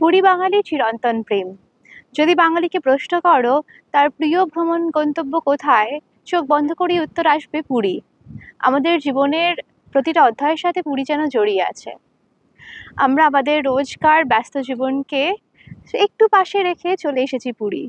পুরী বাঙালির চিরন্তন প্রেম। যদি বাঙালিকে প্রশ্ন করো তার প্রিয় ভ্রমণ গন্তব্য কোথায়, চোখ বন্ধ করেই উত্তর আসবে পুরী। আমাদের জীবনের প্রতিটা অধ্যায়ের সাথে পুরী যেন জড়িয়ে আছে। আমরা আমাদের রোজকার ব্যস্ত জীবনকে একটু পাশে রেখে চলে এসেছি পুরী।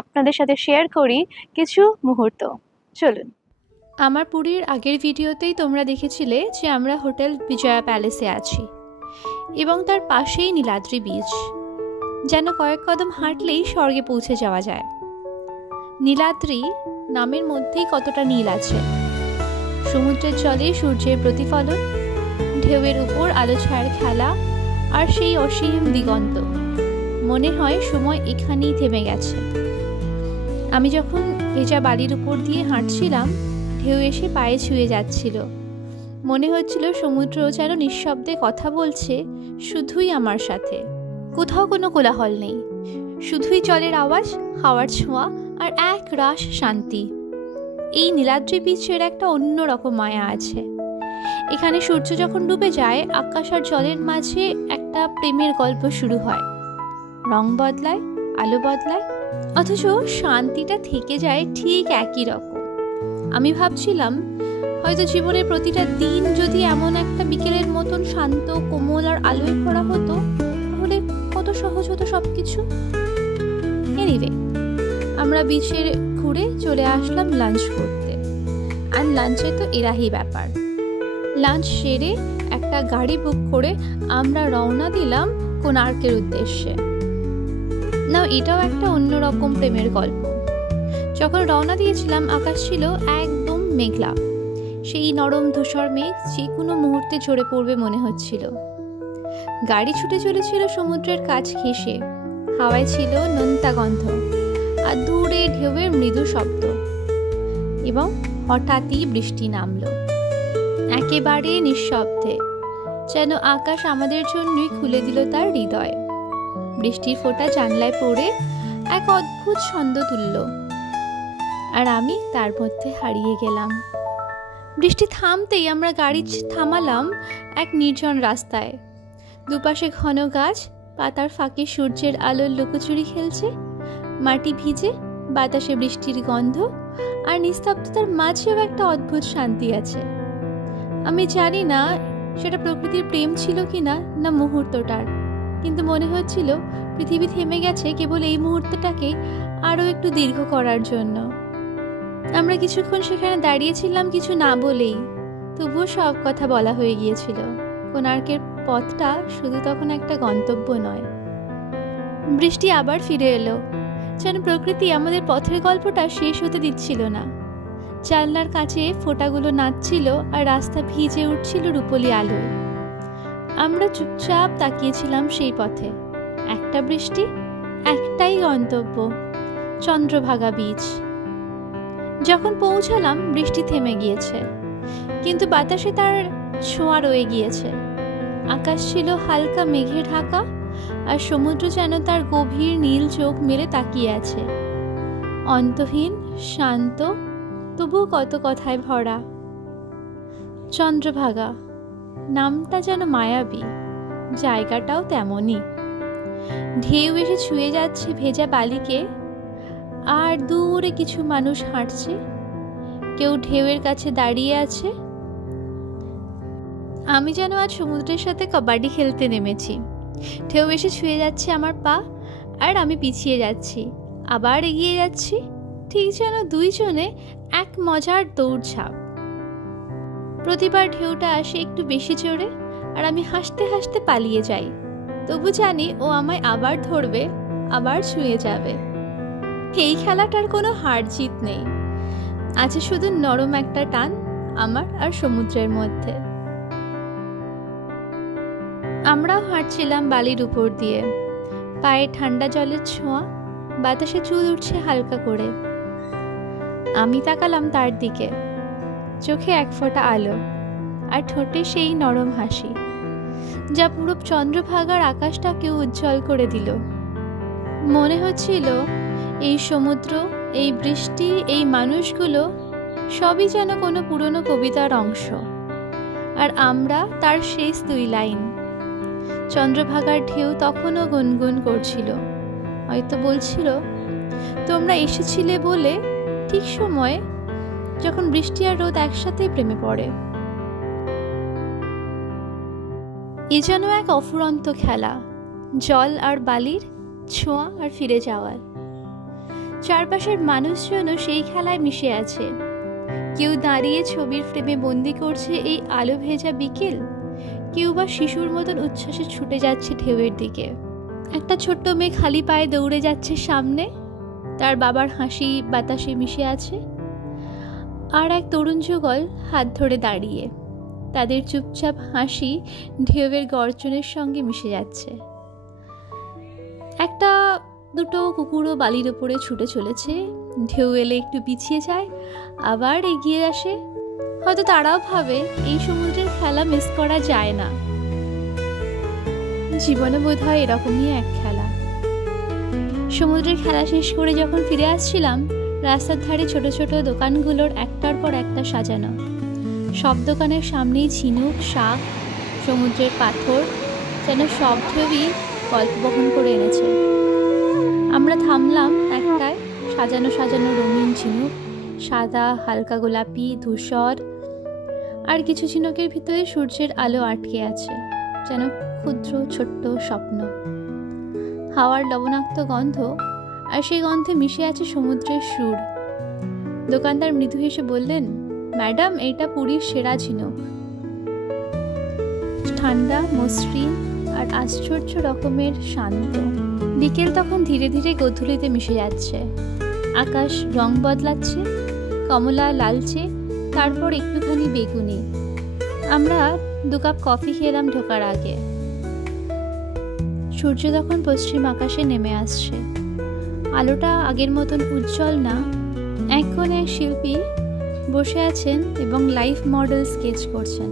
আপনাদের সাথে শেয়ার করি কিছু মুহূর্ত। চলুন। আমার পুরীর আগের ভিডিওতেই তোমরা দেখেছিলে যে আমরা হোটেল বিজয়া প্যালেসে আছি এবং তার পাশেই নীলাদ্রি বিচ, যেন কয়েক কদম হাঁটলেই স্বর্গে পৌঁছে যাওয়া যায়। নীলাদ্রি নামের মধ্যেই কতটা নীল আছে। সমুদ্রের জলে সূর্যের প্রতিফলন, ঢেউয়ের উপর আলো ছায়ার খেলা, আর সেই অসীম দিগন্ত। মনে হয় সময় এখানেই থেমে গেছে। আমি যখন ভেজা বালির উপর দিয়ে হাঁটছিলাম, ঢেউ এসে পায়ে ছুঁয়ে যাচ্ছিল। মনে হচ্ছিল সমুদ্র যেন নিঃশব্দে কথা বলছে, শুধুই আমার সাথে। কোথাও কোনো কোলাহল নেই, শুধুই জলের আওয়াজ, হাওয়ার ছোঁয়া আর এক রাশ শান্তি। এই নীলাদ্রি বিচের একটা অন্য রকম মায়া আছে। এখানে সূর্য যখন ডুবে যায়, আকাশ আর জলের মাঝে একটা প্রেমের গল্প শুরু হয়। রং বদলায়, আলো বদলায়, অথচ শান্তিটা থেকে যায় ঠিক একই রকম। আমি ভাবছিলাম, হয়তো জীবনের প্রতিটা দিন যদি এমন একটা বিকেলের মতন শান্ত, কোমল আর আলোয় ভরা হতো, তাহলে কত সহজ হতো সবকিছু। এনিওয়ে, আমরা বিচের ঘুরে চলে আসলাম লাঞ্চ করতে। আর লাঞ্চে তো এরাহি ব্যাপার। লাঞ্চ সেরে একটা গাড়ি বুক করে আমরা রওনা দিলাম কোণার্কের উদ্দেশ্যে। না, এটাও একটা অন্যরকম প্রেমের গল্প। যখন রওনা দিয়েছিলাম, আকাশ ছিল একদম মেঘলা। সেই নরম ধূসর মেঘ যে কোনো মুহূর্তে ঝরে পড়বে মনে হচ্ছিল। গাড়ি ছুটে চলেছিল সমুদ্রের কাছ ঘেঁষে। হাওয়ায় ছিল নোনতা গন্ধ আর দূরে ঢেউয়ের মৃদু শব্দ। এবং হঠাৎই বৃষ্টি নামলো, একেবারে নিঃশব্দে, যেন আকাশ আমাদের জন্যই খুলে দিল তার হৃদয়। বৃষ্টির ফোঁটা জানলায় পড়ে এক অদ্ভুত ছন্দ তুলল, আর আমি তার মধ্যে হারিয়ে গেলাম। বৃষ্টি থামতেই আমরা গাড়ি থামালাম এক নির্জন রাস্তায়। দুপাশে ঘন গাছ, পাতার ফাঁকে সূর্যের আলোর লুকোচুরি খেলছে। মাটি ভিজে, বাতাসে বৃষ্টির গন্ধ, আর নিস্তব্ধতার মাঝেও একটা অদ্ভুত শান্তি আছে। আমি জানি না সেটা প্রকৃতির প্রেম ছিল কিনা, না মুহূর্তটার, কিন্তু মনে হচ্ছিল পৃথিবী থেমে গেছে কেবল এই মুহূর্তটাকে আরও একটু দীর্ঘ করার জন্য। আমরা কিছুক্ষণ সেখানে দাঁড়িয়েছিলাম কিছু না বলেই, তবুও সব কথা বলা হয়ে গিয়েছিল। কোণার্কের পথটা শুধু তখন একটা গন্তব্য নয়। বৃষ্টি আবার ফিরে এলো, যেন প্রকৃতি আমাদের পথের গল্পটা শেষ হতে দিচ্ছিল না। জানলার কাছে ফোঁটাগুলো নাচছিল আর রাস্তা ভিজে উঠছিল রূপলি আলোয়। আমরা চুপচাপ তাকিয়েছিলাম সেই পথে। একটা বৃষ্টি, একটাই গন্তব্য, চন্দ্রভাগা বীচ। যখন পৌঁছালাম, বৃষ্টি থেমে গিয়েছে, কিন্তু বাতাসে তার ছোঁয়া রয়ে গিয়েছে। আকাশ ছিল হালকা মেঘে ঢাকা, আর সমুদ্র যেন তার গভীর নীল চোখ মেলে তাকিয়ে আছে, অন্তহীন, শান্ত, তবুও কত কথায় ভরা। চন্দ্রভাগা নামটা যেন মায়াবী, জায়গাটাও তেমনই। ঢেউ এসে ছুঁয়ে যাচ্ছে ভেজা বালিকে, আর দূরে কিছু মানুষ হাঁটছে, কেউ ঢেউয়ের কাছে দাঁড়িয়ে আছে। আমি যেন আজ সমুদ্রের সাথে কবাডি খেলতে নেমেছি। ঢেউ এসে ছুঁয়ে যাচ্ছে আমার পা, আর আমি পিছিয়ে যাচ্ছি, আবার এগিয়ে যাচ্ছি, ঠিক যেন দুইজনে এক মজার দৌড়ঝাঁপ। প্রতিবার ঢেউটা আসে একটু বেশি জোরে, আর আমি হাসতে হাসতে পালিয়ে যাই। তবু জানি ও আমায় আবার ধরবে, আবার ছুঁয়ে যাবে। এই খেলাটার কোনো হার জিত নেই, আছে শুধু নরম একটা টান আমার আর সমুদ্রের মধ্যে। আমরাও হাঁটছিলাম বালির উপর দিয়ে, পায়ে ঠান্ডা জলের ছোঁয়া, বাতাসে চুল উঠছে হালকা করে। আমি তাকালাম তার দিকে, চোখে এক ফোঁটা আলো, আর ঠোঁটে সেই নরম হাসি, যা পুরো চন্দ্রভাগার আকাশটাকে উজ্জ্বল করে দিল। মনে হচ্ছিল এই সমুদ্র, এই বৃষ্টি, এই মানুষগুলো সবই যেন কোনো পুরনো কবিতার অংশ, আর আমরা তার শেষ দুই লাইন। চন্দ্রভাগার ঢেউ তখনও গুনগুন করছিল, হয়তো বলছিল তোমরা এসেছিলে বলে ঠিক সময়ে, যখন বৃষ্টি আর রোদ একসাথে প্রেমে পড়ে। এ যেন এক অফুরন্ত খেলা, জল আর বালির ছোঁয়া আর ফিরে যাওয়ার। চারপাশের মানুষজনও সেই খেলায় মিশে আছে। কেউ দাঁড়িয়ে ছবির ফ্রেমে বন্দি করছে এই আলো ভেজা বিকেল, কেউ বা শিশুর মতন উচ্ছ্বাসে ছুটে যাচ্ছে ঢেউয়ের দিকে। একটা ছোট্ট মেয়ে খালি পায়ে দৌড়ে যাচ্ছে সামনে, তার বাবার হাসি বাতাসে মিশে আছে। আর এক তরুণ যুগল হাত ধরে দাঁড়িয়ে, তাদের চুপচাপ হাসি ঢেউয়ের গর্জনের সঙ্গে মিশে যাচ্ছে। একটা দুটো কুকুরও বালির ওপরে ছুটে চলেছে, ঢেউ এলে একটু পিছিয়ে যায়, আবার এগিয়ে আসে। হয়তো তারাও ভাবে এই সমুদ্রের খেলা মিস করা যায় না। জীবনে বোধহয় এরকমই এক খেলা। সমুদ্রের খেলা শেষ করে যখন ফিরে আসছিলাম, রাস্তার ধারে ছোট ছোট দোকানগুলোর একটার পর একটা সাজানো। সব দোকানের সামনেই ঝিনুক, শাক, সমুদ্রের পাথর, যেন সব ঢেউই গল্প বহন করে এনেছে। আমরা থামলাম একটায়, সাজানো সাজানো রঙিন ঝিনুক, সাদা, হালকা গোলাপি, ধূসর, আর কিছু ঝিনুকের ভিতরে সূর্যের আলো আটকে আছে, যেন ক্ষুদ্র ছোট্ট স্বপ্ন। হাওয়ার লবণাক্ত গন্ধ, আর সেই গন্ধে মিশে আছে সমুদ্রের সুর। দোকানদার মৃদু হেসে বললেন, ম্যাডাম, এইটা পুরীর সেরা ঝিনুক। ঠান্ডা, মসৃণ আর আশ্চর্য রকমের শান্ত। বিকেল তখন ধীরে ধীরে গোধূলিতে মিশে যাচ্ছে। আকাশ রং বদলাচ্ছে, কমলা, লালচে, তারপর একটুখানি বেগুনি। আমরা 2 কাপ কফি খেলাম ঢোকার আগে। সূর্য তখন পশ্চিম আকাশে নেমে আসছে। আলোটা আগের মতন উজ্জ্বল না। এক কোণে শিল্পী বসে আছেন এবং লাইফ মডেল স্কেচ করছেন।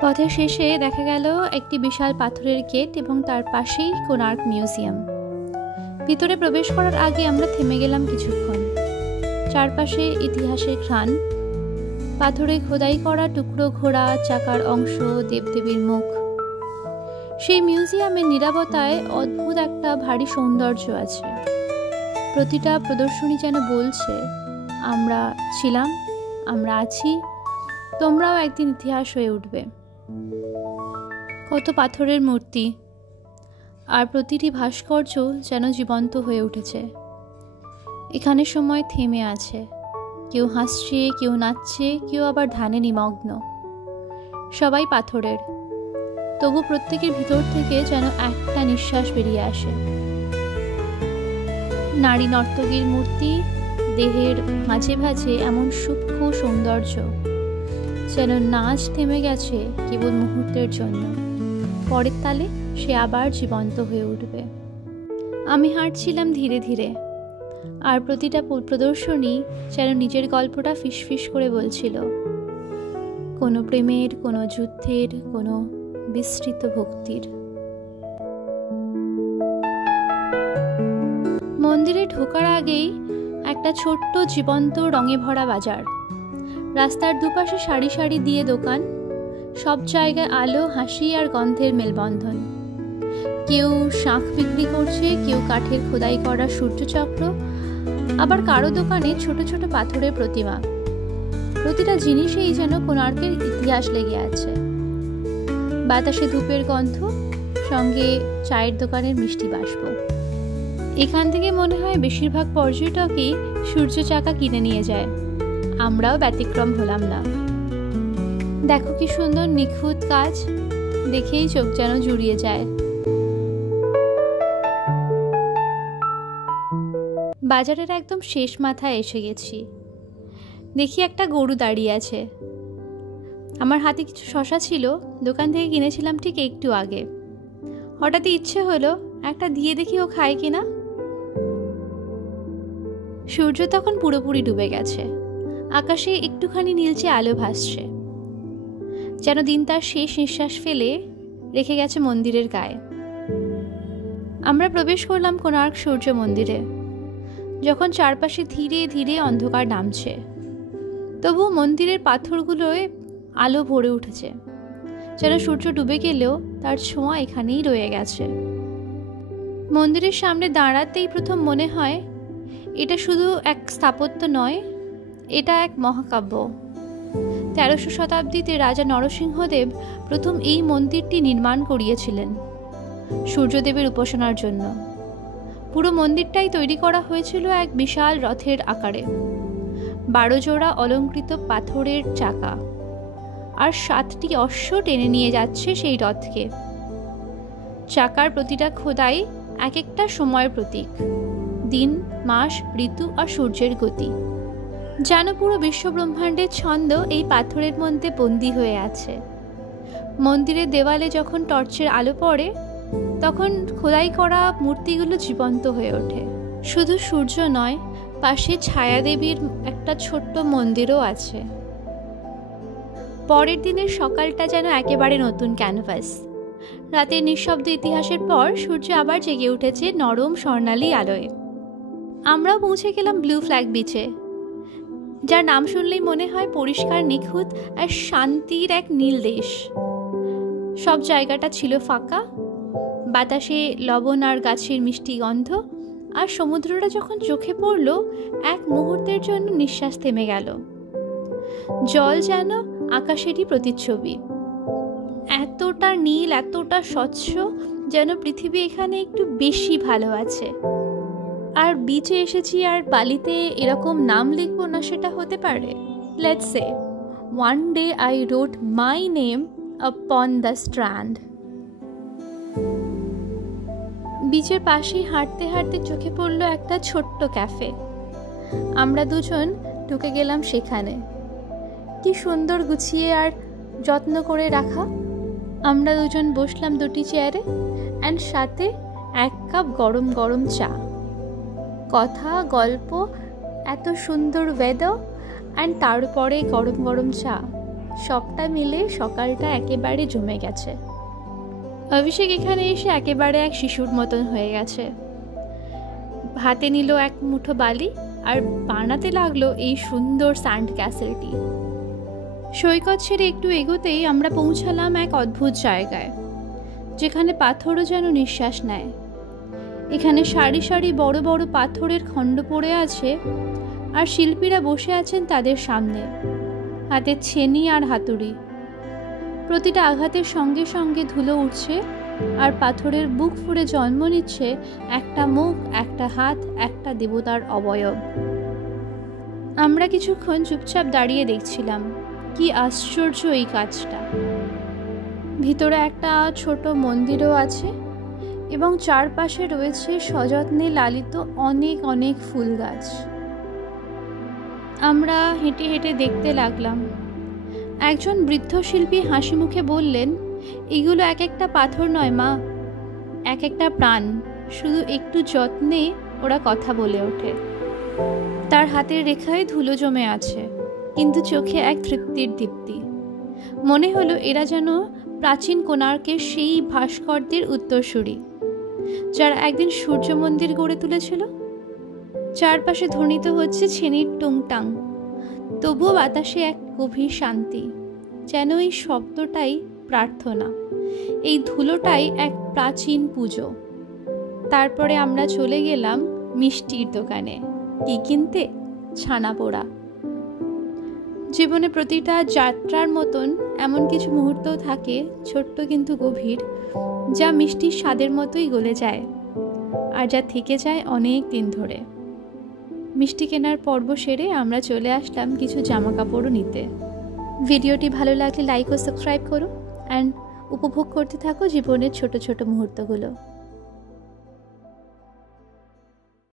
পথের শেষে দেখা গেল একটি বিশাল পাথরের গেট এবং তার পাশেই কোণার্ক মিউজিয়াম। ভিতরে প্রবেশ করার আগে আমরা থেমে গেলাম কিছুক্ষণ। চারপাশে ইতিহাসের ঘ্রাণ, পাথরে খোদাই করা টুকরো, ঘোড়া চাকার অংশ, দেবদেবীর মুখ। সেই মিউজিয়ামের নীরবতায় অদ্ভুত একটা ভারী সৌন্দর্য আছে। প্রতিটা প্রদর্শনী যেন বলছে, আমরা ছিলাম, আমরা আছি, তোমরাও একদিন ইতিহাস হয়ে উঠবে। কত পাথরের মূর্তি, আর প্রতিটি ভাস্কর্য যেন জীবন্ত হয়ে উঠেছে। এখানে সময় থেমে আছে, কেউ হাসছে, কেউ নাচছে, কেউ আবার ধ্যানে নিমগ্ন। সবাই পাথরের, তবু প্রত্যেকের ভিতর থেকে যেন একটা নিঃশ্বাস বেরিয়ে আসে। নারী নর্তকীর মূর্তি, দেহের ভাঁজে ভাঁজে এমন সূক্ষ্ম সৌন্দর্য, যেন নাচ থেমে গেছে কেবল মুহূর্তের জন্য, পরের তালে সে আবার জীবন্ত হয়ে উঠবে। আমি হাঁটছিলাম ধীরে ধীরে, আর প্রতিটা প্রদর্শনী যেন নিজের গল্পটা ফিসফিস করে বলছিল। কোনো প্রেমের, কোনো যুদ্ধের, কোনো বিস্তৃত ভক্তির। মন্দিরে ঢোকার আগেই একটা ছোট্ট জীবন্ত রঙে ভরা বাজার। রাস্তার দুপাশে সারি সারি দিয়ে দোকান, সব জায়গায় আলো, হাসি আর গন্ধের মেলবন্ধন। কেউ শাঁখ বিক্রি করছে, কেউ কাঠের খোদাই করা সূর্যচক্র, আবার কারো দোকানে ছোট ছোট পাথরের প্রতিমা। প্রতিটা জিনিসেই যেন কোণার্কের ইতিহাস লেগে আছে। বাতাসে ধূপের গন্ধ, সঙ্গে চায়ের দোকানের মিষ্টি বাষ্প। এখান থেকে মনে হয় বেশিরভাগ পর্যটকই সূর্য চাকা কিনে নিয়ে যায়। আমরাও ব্যতিক্রম হলাম না। দেখো কি সুন্দর নিখুঁত কাজ, দেখেই চোখ যেন জুড়িয়ে যায়। বাজারের একদম শেষ মাথায় এসে গেছি। দেখি একটা গরু দাঁড়িয়ে আছে। আমার হাতে কিছু শসা ছিল, দোকান থেকে কিনেছিলাম ঠিক একটু আগে। হঠাৎ ইচ্ছে হলো একটা দিয়ে দেখি ও খায় কিনা। সূর্য তখন পুরোপুরি ডুবে গেছে। আকাশে একটুখানি নীলচে আলো ভাসছে, যেন দিন তার শেষ নিঃশ্বাস ফেলে রেখে গেছে মন্দিরের গায়ে। আমরা প্রবেশ করলাম কোণার্ক সূর্য মন্দিরে। যখন চারপাশে ধীরে ধীরে অন্ধকার নামছে, তবু মন্দিরের পাথরগুলোয় আলো ভরে উঠেছে। যেন সূর্য ডুবে গেলেও তার ছোঁয়া এখানেই রয়ে গেছে। মন্দিরের সামনে দাঁড়াতেই প্রথম মনে হয় এটা শুধু এক স্থাপত্য নয়, এটা এক মহাকাব্য। 1300 শতাব্দীতে রাজা নরসিংহদেব প্রথম এই মন্দিরটি নির্মাণ করিয়েছিলেন সূর্যদেবের উপাসনার জন্য। পুরো মন্দিরটাই তৈরি করা হয়েছিল এক বিশাল রথের আকারে। 12 জোড়া অলঙ্কৃত পাথরের চাকা আর 7টি অশ্ব টেনে নিয়ে যাচ্ছে সেই রথকে। চাকার প্রতিটা খোদাই এক একটা সময়ের প্রতীক, দিন, মাস, ঋতু আর সূর্যের গতি। যেন পুরো বিশ্বব্রহ্মাণ্ডের ছন্দ এই পাথরের মধ্যে বন্দী হয়ে আছে। মন্দিরের দেওয়ালে যখন টর্চের আলো পড়ে তখন খোদাই করা মূর্তিগুলো জীবন্ত হয়ে ওঠে। শুধু সূর্য নয়, পাশে ছায়াদেবীর একটা ছোট্ট মন্দিরও আছে। পরের দিনের সকালটা যেন একেবারে নতুন ক্যানভাস। রাতের নিঃশব্দ ইতিহাসের পর সূর্য আবার জেগে উঠেছে নরম স্বর্ণালী আলোয়। আমরাও পৌঁছে গেলাম ব্লু ফ্ল্যাগ বিচে, যার নাম শুনলেই মনে হয় পরিষ্কার, নিখুঁত আর শান্তির এক নীল দেশ। সব জায়গাটা ছিল ফাঁকা, বাতাসে লবণ আর গাছের মিষ্টি গন্ধ, আর সমুদ্রটা যখন চোখে পড়ল এক মুহূর্তের জন্য নিঃশ্বাস থেমে গেল। জল যেন আকাশেরই প্রতিচ্ছবি, এতটা নীল, এতটা স্বচ্ছ, যেন পৃথিবী এখানে একটু বেশি ভালো আছে। আর বিচে এসেছি আর বালিতে এরকম নাম লিখবো না, সেটা হতে পারে? Let's say, one day I রোট my name upon the strand. বিচের পাশেই হাঁটতে হাঁটতে চোখে পড়ল একটা ছোট্ট ক্যাফে। আমরা দুজন ঢুকে গেলাম সেখানে। কি সুন্দর গুছিয়ে আর যত্ন করে রাখা। আমরা দুজন বসলাম দুটি চেয়ারে, অ্যান্ড সাথে 1 কাপ গরম গরম চা। কথা, গল্প, এত সুন্দর ওয়েদার, অ্যান্ড তারপরে গরম গরম চা, সবটা মিলে সকালটা একেবারে জমে গেছে। অভিষেক এখানে এসে একেবারে এক শিশুর মতন হয়ে গেছে। হাতে নিল এক মুঠো বালি আর বানাতে লাগলো এই সুন্দর স্যান্ড ক্যাসেলটি। সৈকত ছেড়ে একটু এগোতেই আমরা পৌঁছালাম এক অদ্ভুত জায়গায়, যেখানে পাথরও যেন নিঃশ্বাস নেয়। এখানে সারি সারি বড় বড় পাথরের খণ্ড পড়ে আছে, আর শিল্পীরা বসে আছেন তাদের সামনে, হাতে ছেনি আর হাতুড়ি। প্রতিটা আঘাতের সঙ্গে সঙ্গে ধুলো উঠছে, আর পাথরের বুক ফুঁড়ে জন্ম নিচ্ছে একটা মুখ, একটা হাত, একটা দেবতার অবয়ব। আমরা কিছুক্ষণ চুপচাপ দাঁড়িয়ে দেখছিলাম। কি আশ্চর্য এই কাজটা! ভিতরে একটা ছোট মন্দিরও আছে, এবং চারপাশে রয়েছে সযত্নে লালিত অনেক অনেক ফুল গাছ। আমরা হেঁটে হেঁটে দেখতে লাগলাম। একজন বৃদ্ধ শিল্পী হাসি মুখে বললেন, এগুলো এক একটা পাথর নয় মা, এক একটা প্রাণ। শুধু একটু যত্নে ওরা কথা বলে ওঠে। তার হাতের রেখায় ধুলো জমে আছে, কিন্তু চোখে এক তৃপ্তির দীপ্তি। মনে হলো এরা যেন প্রাচীন কোণার্কের সেই ভাস্করদের উত্তরসূরি, যারা একদিন সূর্য মন্দির গড়ে তুলেছিল। চারপাশে ধ্বনিত হচ্ছে ছেনির টুংটাং, তবুও বাতাসে এক গভীর শান্তি, যেন এই শব্দটাই প্রার্থনা, এই ধুলোটাই এক প্রাচীন পুজো। তারপরে আমরা চলে গেলাম মিষ্টির দোকানে। কি কিনতে? ছানা পোড়া। জীবনে প্রতিটা যাত্রার মতন এমন কিছু মুহূর্ত থাকে, ছোট্ট কিন্তু গভীর, যা মিষ্টির স্বাদের মতোই গলে যায়, আর যা থেকে যায় অনেক দিন ধরে। মিষ্টি কেনার পর্ব সেরে আমরা চলে আসলাম কিছু জামা কাপড়ও নিতে। ভিডিওটি ভালো লাগলে লাইক ও সাবস্ক্রাইব করো, অ্যান্ড উপভোগ করতে থাকো জীবনের ছোট ছোট মুহূর্তগুলো।